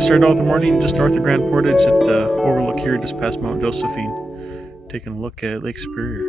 Started out the morning just north of Grand Portage at the overlook here just past Mount Josephine, taking a look at Lake Superior.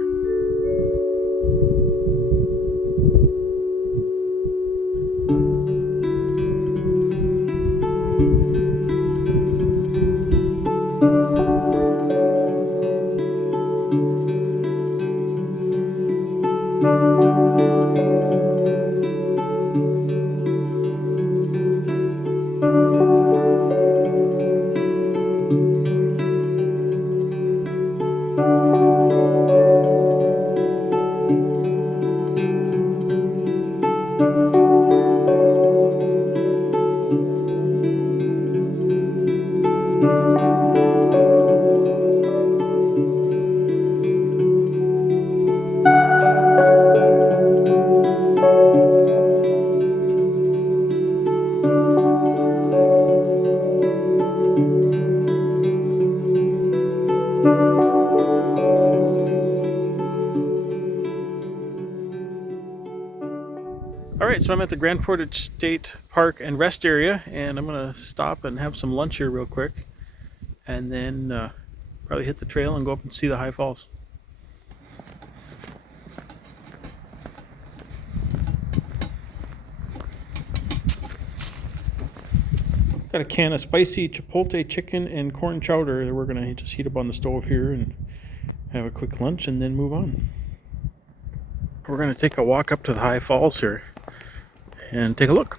Alright, so I'm at the Grand Portage State Park and Rest Area, and I'm going to stop and have some lunch here real quick, and then probably hit the trail and go up and see the high falls. Got a can of spicy chipotle chicken and corn chowder that we're going to just heat up on the stove here and have a quick lunch and then move on. We're going to take a walk up to the high falls here and take a look.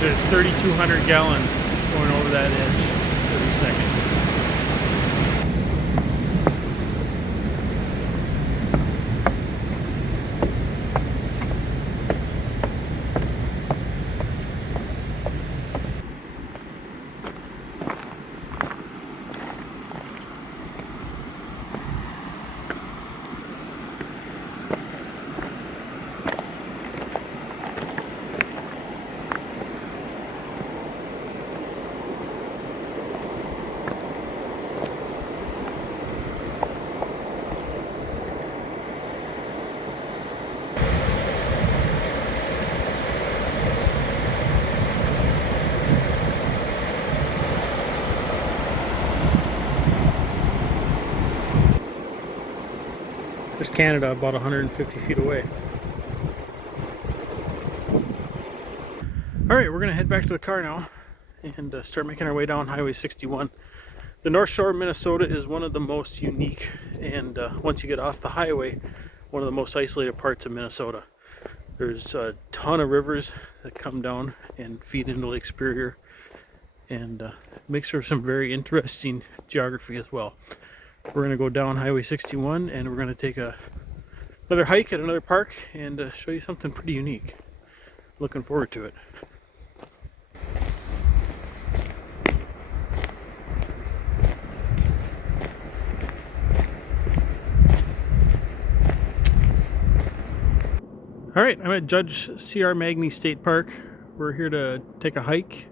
There's 3,200 gallons going over that edge every second. There's Canada about 150 feet away. Alright, we're going to head back to the car now and start making our way down Highway 61. The North Shore of Minnesota is one of the most unique, and once you get off the highway, one of the most isolated parts of Minnesota. There's a ton of rivers that come down and feed into Lake Superior, and it makes for some very interesting geography as well. We're going to go down Highway 61 and we're going to take another hike at another park and show you something pretty unique. Looking forward to it. Alright, I'm at Judge Magney State Park. We're here to take a hike,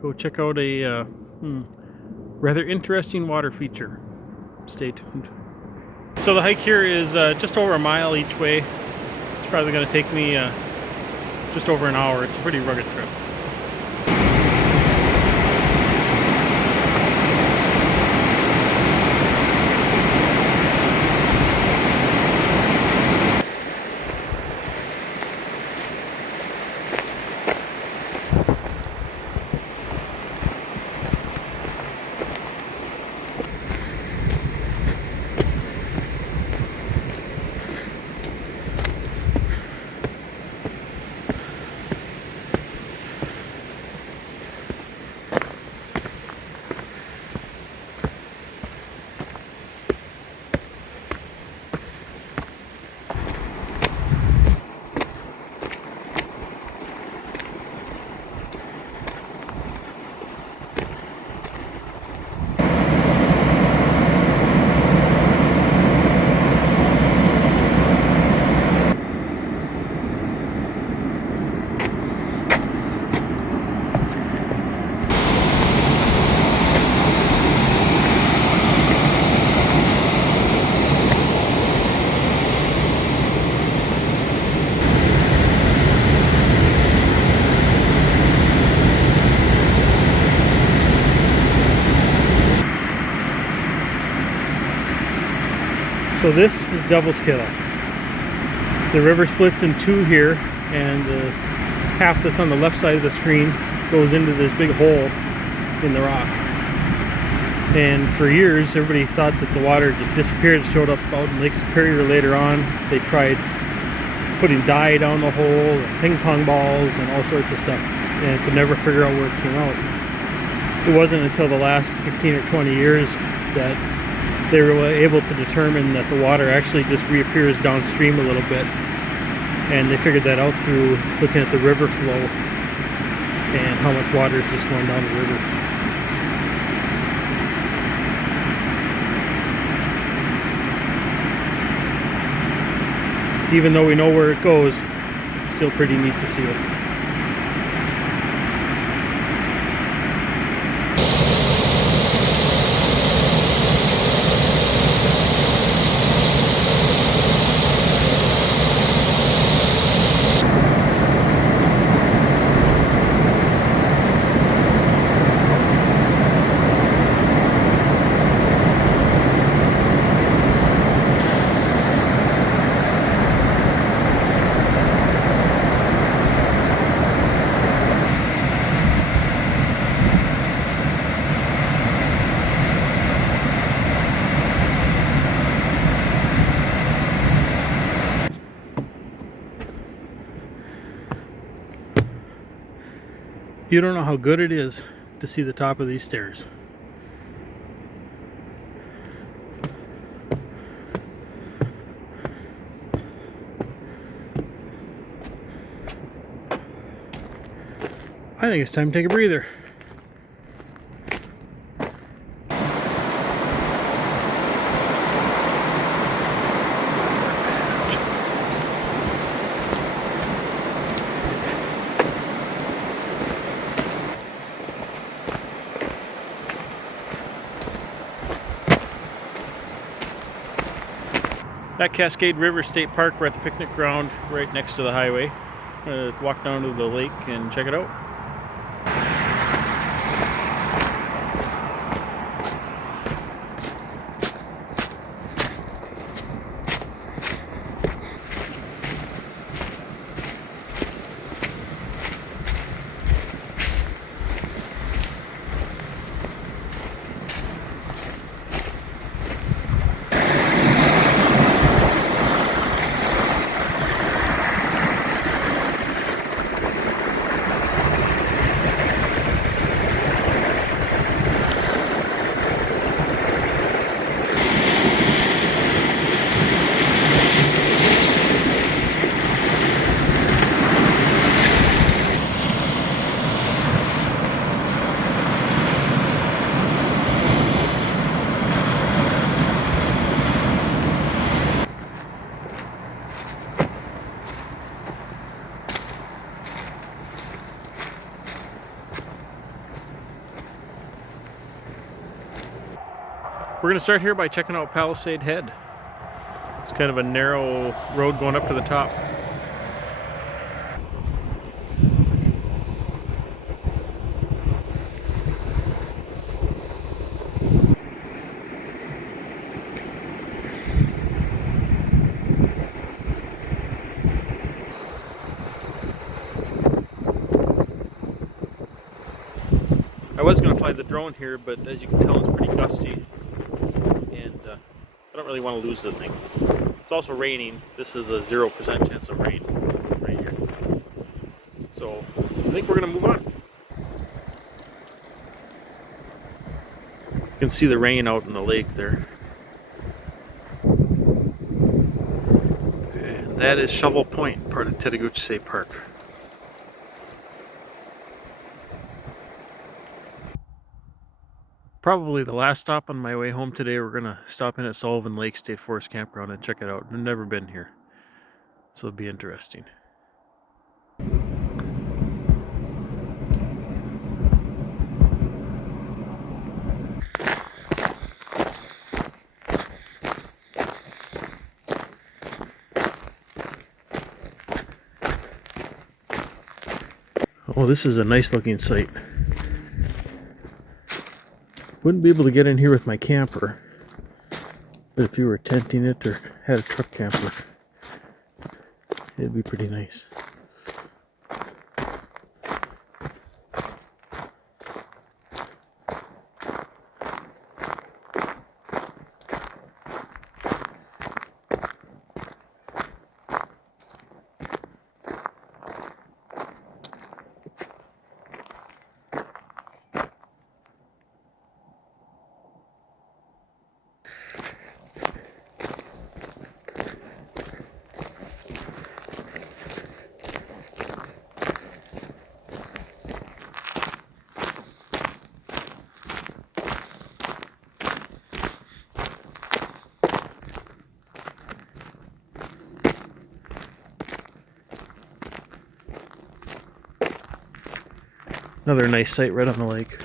go check out a rather interesting water feature. Stay tuned. So the hike here is just over a mile each way. It's probably going to take me just over an hour. It's a pretty rugged trip. So this is Devil's Kettle. The river splits in two here, and the half that's on the left side of the screen goes into this big hole in the rock. And for years, everybody thought that the water just disappeared. It showed up out in Lake Superior later on. They tried putting dye down the hole, and ping pong balls, and all sorts of stuff, and could never figure out where it came out. It wasn't until the last 15 or 20 years that they were able to determine that the water actually just reappears downstream a little bit. And they figured that out through looking at the river flow and how much water is just going down the river. Even though we know where it goes, it's still pretty neat to see it. You don't know how good it is to see the top of these stairs. I think it's time to take a breather. At Cascade River State Park, we're at the picnic ground right next to the highway. Walk down to the lake and check it out. We're going to start here by checking out Palisade Head. It's kind of a narrow road going up to the top. I was going to fly the drone here, but as you can tell, it's pretty gusty, and I don't really want to lose the thing. It's also raining. This is a 0% chance of rain right here. So I think we're going to move on. You can see the rain out in the lake there. And that is Shovel Point, part of Waterfalls State Park. Probably the last stop on my way home today. We're going to stop in at Sullivan Lake State Forest campground and check it out. I've never been here, so it'll be interesting. Oh, this is a nice looking site. Wouldn't be able to get in here with my camper, but if you were tenting it or had a truck camper, it'd be pretty nice. Another nice site right on the lake.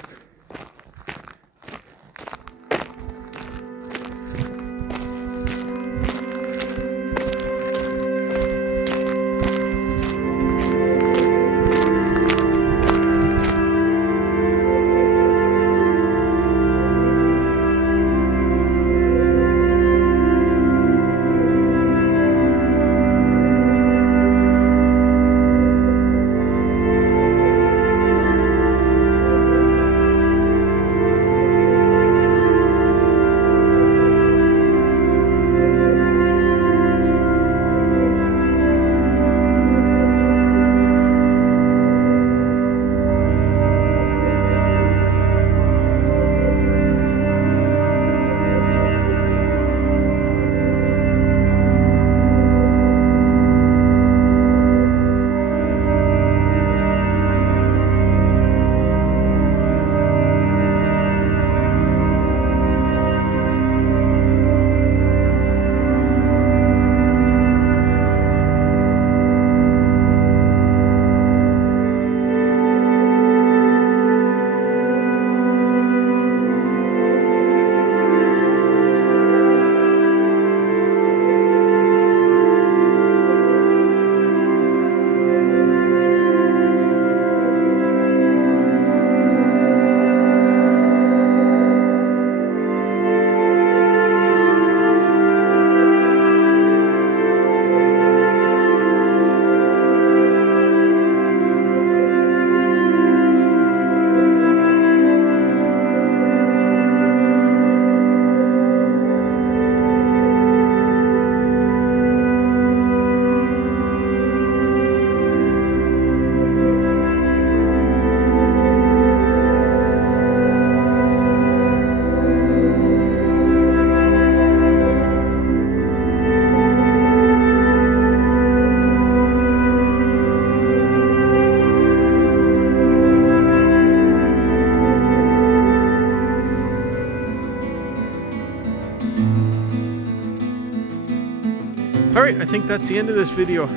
Alright, I think that's the end of this video.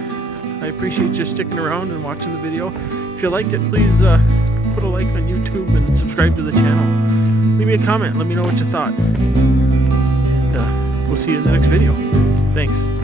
I appreciate you sticking around and watching the video. If you liked it, please put a like on YouTube and subscribe to the channel. Leave me a comment, let me know what you thought. And we'll see you in the next video. Thanks.